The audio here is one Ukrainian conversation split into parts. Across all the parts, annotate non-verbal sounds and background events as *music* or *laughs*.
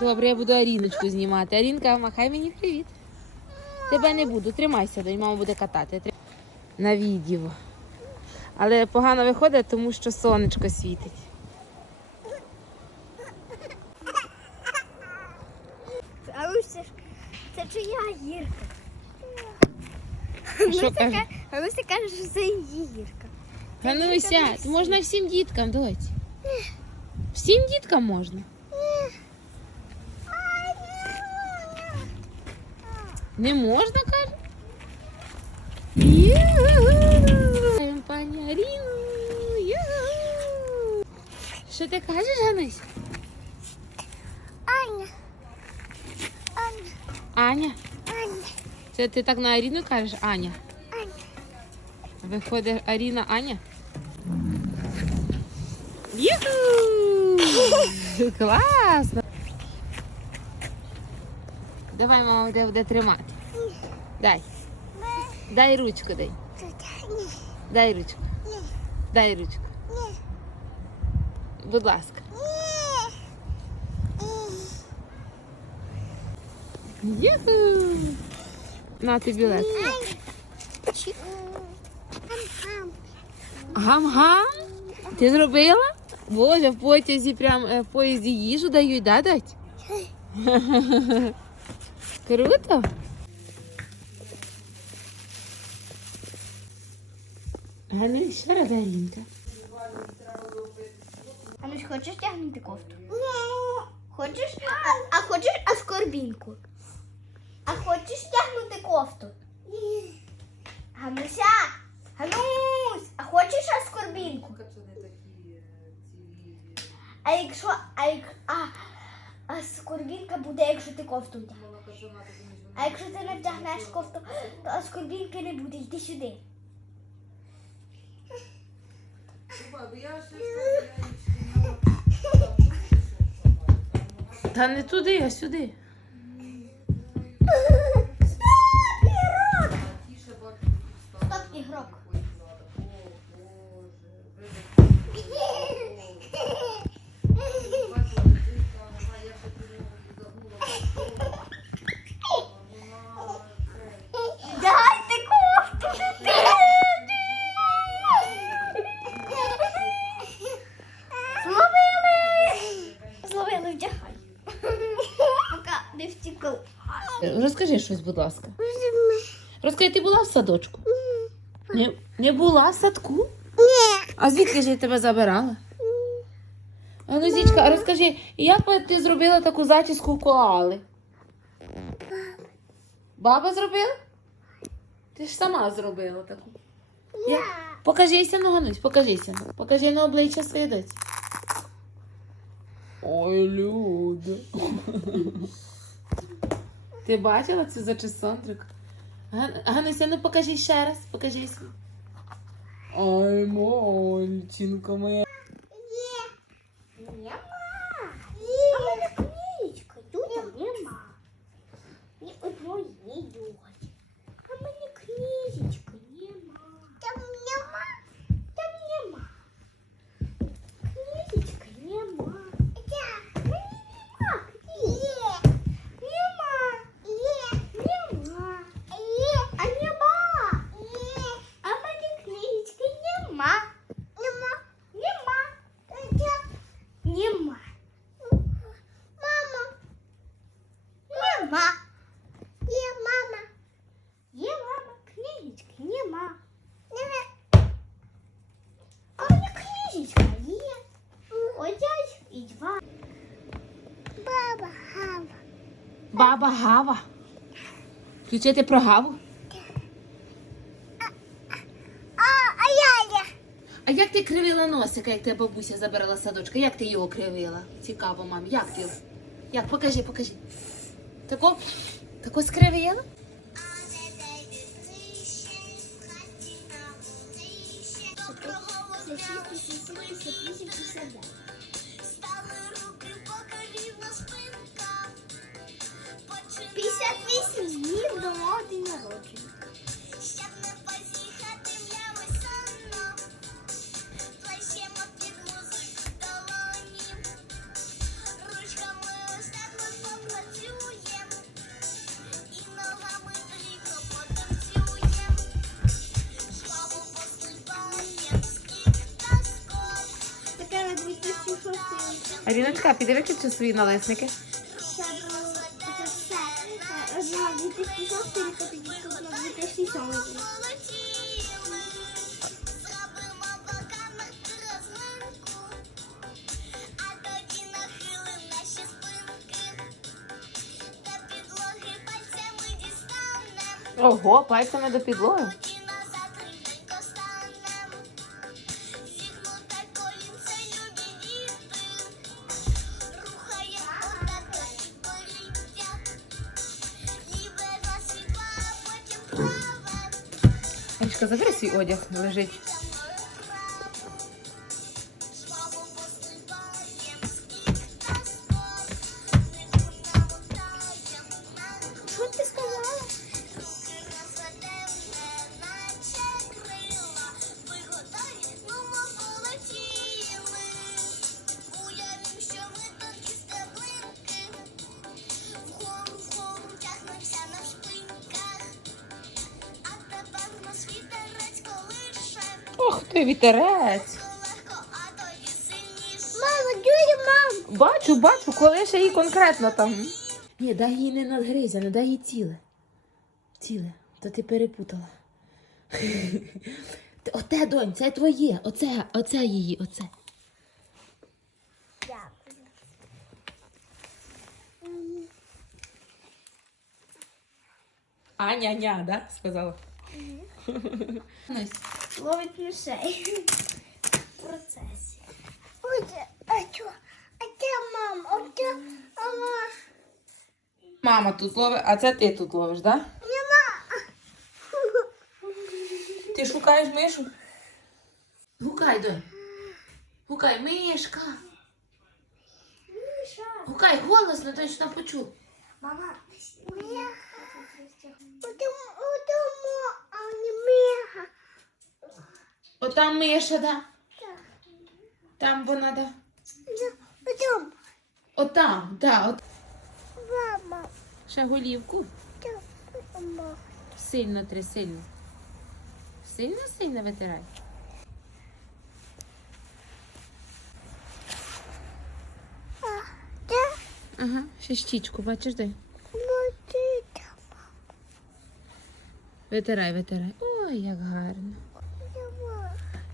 Добре, я буду Аріночку знімати. Арінка, махай мені привіт. Тебе не буду, тримайся, дай мама буде катати. На відео. Але погано виходить, тому що сонечко світить. А Руся ж, це чия гірка? Що каже? каже, що це її гірка. Гануся, можна всім діткам, доць. Всім діткам можна. Не можна, каже. Пані Аріну. Що ти кажеш, Ганусь? Аня. Аня. Аня. Аня. Це ти так на Аріну кажеш, Аня? Аня. Виходить Аріна Аня. Юху! *laughs* Класно! Давай, мама, буде, буде тримати. Дай. Дай ручку, дай. Дай ручку. Дай ручку. Будь ласка. Юху! На тобі лед. Гам-гам? Ти зробила? Боже, в потязі прям е, в поїзді їжу дають, да, дать? Круто. Гану, ще раз. Анусь, хочеш тягнути кофту? Ні. Хочеш? А, а хочеш аскорбінку? А хочеш тягнути кофту? Ні. Гануся! Ганусь! А хочеш аскорбінку? А якщо. А, як, а, а скорбінка буде, якщо ти кофту вдягнеш. А якщо ти не вдягнеш кофту, то аскорбінки не буде. Йди сюди. Та не туди, а сюди. Стоп, ігрок. Дайте Розкажи щось, будь ласка. Розкажи, ти була в садочку? Не, не була в садку? Ні. А звідки ж я тебе забирала? А ну, Зічка, а розкажи, як би ти зробила таку зачіску коали? Баба зробила? Ти ж сама зробила таку. Я... Покажися, ну, Ганусь, покажися. Покажи на обличчя своє доці. Ой, Люда. Ти бачила цю зачесонтрику? Ган- Гануся, ну покажи ще раз, покажись. Ай, мальчинка моя. Нема. А в мене книжка. Тут нема. Ні одної дочі. А в мене книжечка нема. Там нема. Там нема. Книжечка нема. Нема. Є. Нема. Є. Нема. Є. А нема. Є. А в мене книжечки нема. Нема. Нема. Нема. Мама. Нема. Є мама. Є мама. Книжечки нема. Нема. А в книжечка є. Одяж і два. Баба Гава. Баба Гава. Включити про Гаву? А, як ти кривила носика, як тебе бабуся забирала з садочка? Як ти його кривила? Цікаво, мам. Як ти його? Як? Покажи, покажи. Тако, тако скривила? Аріночка, піди виключи свої налисники. Це було це все. На 2006 рік, а тоді тут на 2007. Ого, пальцями до підлоги. Арічка, забери свій одяг, лежить. Ох вітерець. Мама, дюля, мам! Бачу, бачу, коли ще їй конкретно там. Ні, дай їй не надгризяне, дай їй ціле. Ціле, то ти перепутала. *laughs* Оте, донь, це твоє. Оце, оце її, оце. Дякую. Аня-ня, да? Сказала. Ловить мишей. В процесі. Оце, а чо? А де мама? А де мама? Мама тут ловить, а це ти тут ловиш, да? Нема. Ти шукаєш мишу? Гукай, донь. Гукай, мишка. Гукай голосно, донь, що почув. Мама, моя. Удому, удому, а не мега. Отам миша, да? Там вона, да. Удому. Отам, да. От. Мама. Ще голівку. Мама. Сильно три, сильно. Сильно, сильно витирай. Ага, ще щічку, бачиш, дай. Витирай, витирай. Ой, як гарно.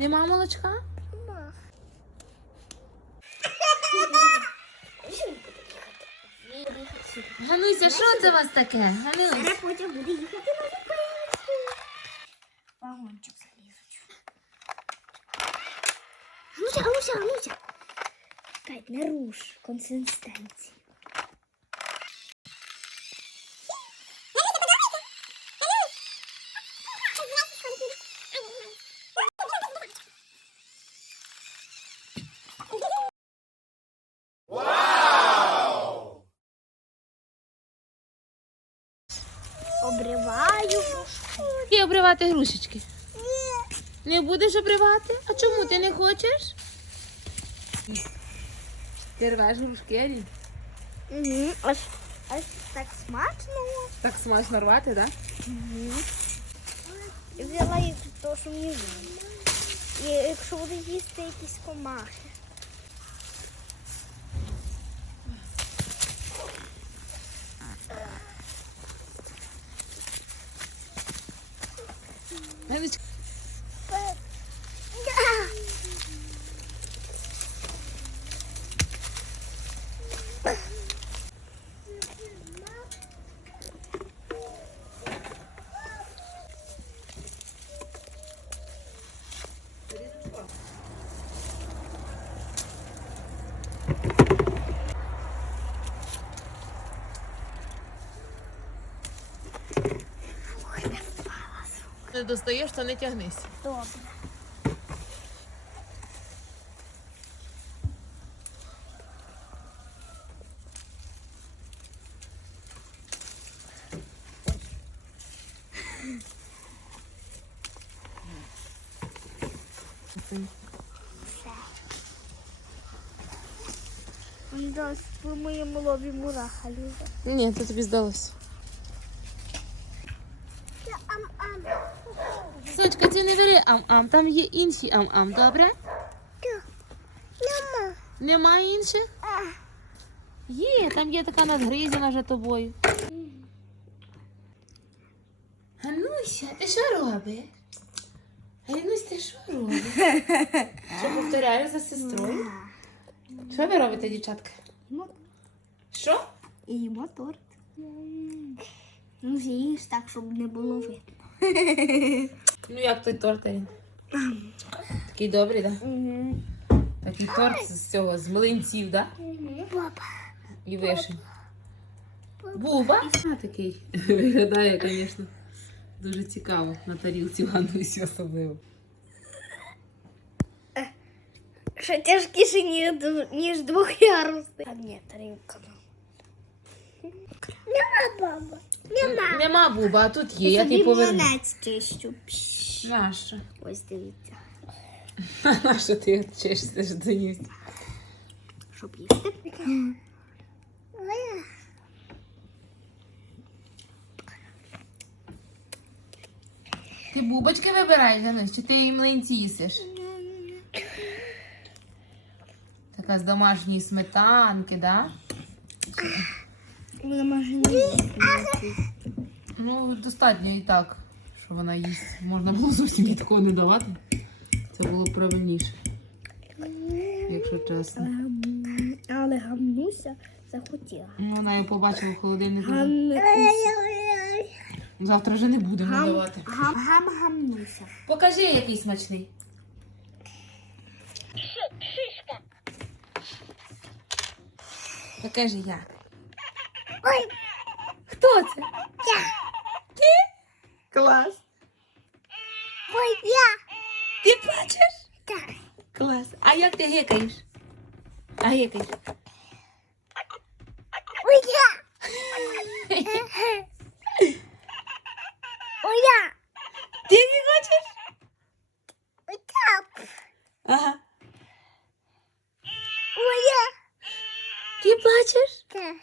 Нема. Молочка? Нема. Гануся, що це у вас таке? Зараз потім буде їхати на зупинку. Вагончик залізуть. Гануся, Гануся, Гануся. Кать, не руш консистенції. Обривати грушечки. Не будеш обривати? А чому ти не хочеш? Ти рвеш грушки, Арі? Угу. Аж, аж так смачно. Так смачно рвати, так? Я взяла їх того, що мені. І якщо буду їсти якісь комахи. Да? Не достаєш, то не тягнись. Добре. Да, по моєму лобі мураха лізе. Ні, то тобі здалося. Це не бери ам-ам, там є інші ам-ам, добре? Нема. Немає інших? Є, там є така надгризена вже тобою. Гануся, ти що робиш? Ганусь, ти що робиш? *laughs* Що повторяєш за сестрою? Що ви робите, дівчатка? Що? І мотор. Ну, з'їж так, щоб не було видно. *laughs* Ну як той торт, Арін? Такий добрий, так? Да? Такий торт з цього, з млинців, так? Да? Папа. І вишень. Буба. А, такий виглядає, звісно, дуже цікаво на тарілці Ганусі особливо. Що тяжкіше, ніж, дв- ніж двохярусний. А ні, тарілка. Нема баба. Нема. Нема буба, а тут є, я тобі поверну. Пш. Нащо? Ось дивіться. *laughs* Нащо ти чешся ж доніс? Щоб їсти. Ти бубочки вибираєш, Ганусь, чи ти її млинці їсиш? Така з домашньої сметанки, да? Вона може не їсти. Ну, достатньо і так, що вона їсть. Можна було зовсім їй такого не давати. Це було б правильніше. Якщо чесно. Але гамнуся захотіла. Ну, Вона його побачила в холодильнику. Завтра вже не будемо Гам, давати. гам, гам, гамнуся. Покажи, який смачний. Покажи як. Ой, Хто це? я. Ти? Клас. Ой, я. Ти плачеш? Так. Клас. А як ти гикаєш? А гикаєш? Ой, я. Ой, я. Ти не хочеш? Ой, так. Ага. Ой, я. Ти плачеш? Так.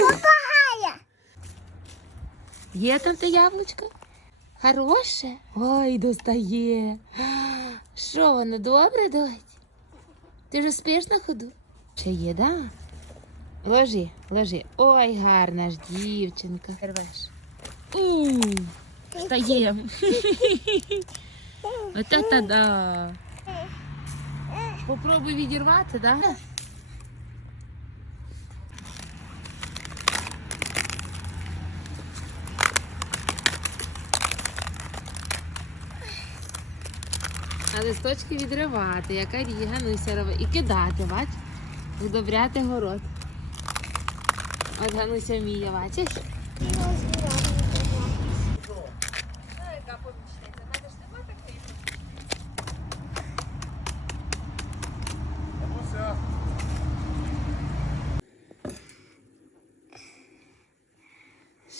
Попагая. Є там те яблучко? Хороше? Ой, достає. Що воно добре, дось? Ти вже спиш на ходу? Ще є, да? Ложи, ложи. Ой, гарна ж дівчинка. Рвеш. У, Встаєм. От це да. Попробуй відірвати, да? А листочки відривати, яка Гануся робить. І кидати, бач? Удобряти город. От Гануся вміє, бачиш?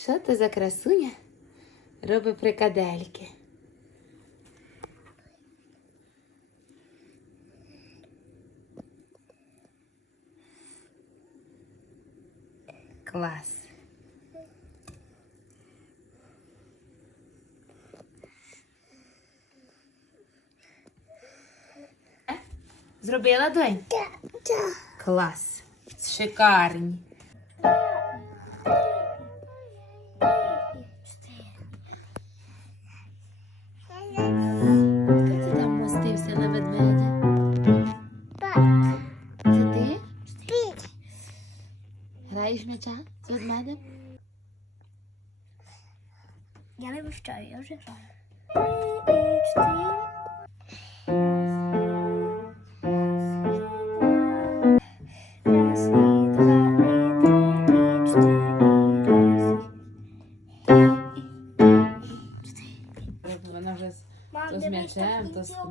Що це за красуня? Робить прикадельки. Клас. Е? Зробила донь? Клас. Шикарні. М'яча з ведмедем? Я не вивчаю, я вже граю.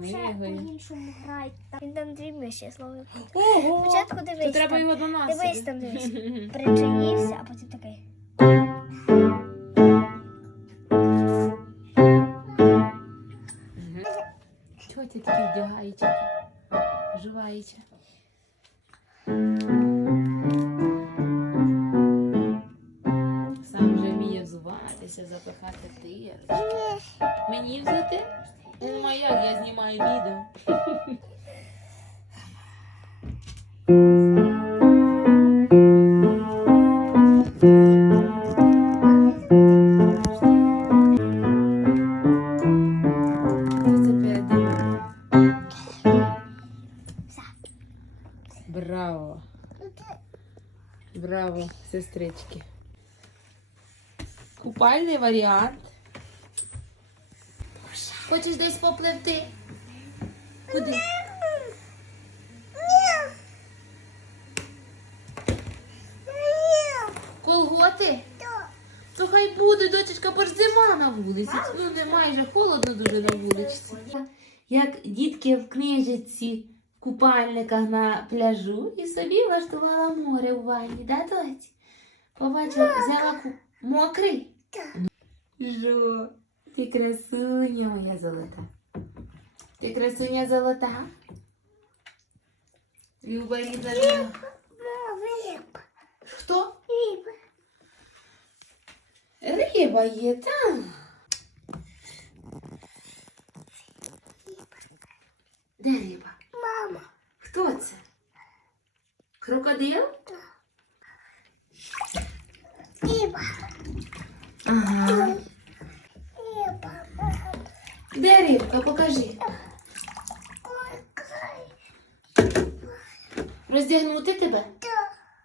То по-іншому грають. Він там дві миші, слово. Ого! Спочатку То дивись. треба його до нас. Дивись там, дивись. *laughs* Причаївся, а потім такий. Чого ти такий вдягаючий? Жуваючи. Сам вже вміє взуватися, запихати дирочки. Мені взяти? Ну, а як я знімаю відео? Хто це передав? Браво! Браво, сестрички. Купальний варіант. Хочеш десь попливти? Куди? Колготи? То хай буде, дочечка, бо ж зима на вулиці. Ну, не майже холодно дуже на вулиці. Як дітки в книжиці в купальниках на пляжу і собі влаштувала море у ванні, да, доць? Побачила, взяла ку... мокрий? Жо, ти красуня моя золота. Ти красуня золота. Люба рідна. Риба. Хто? Риба є там.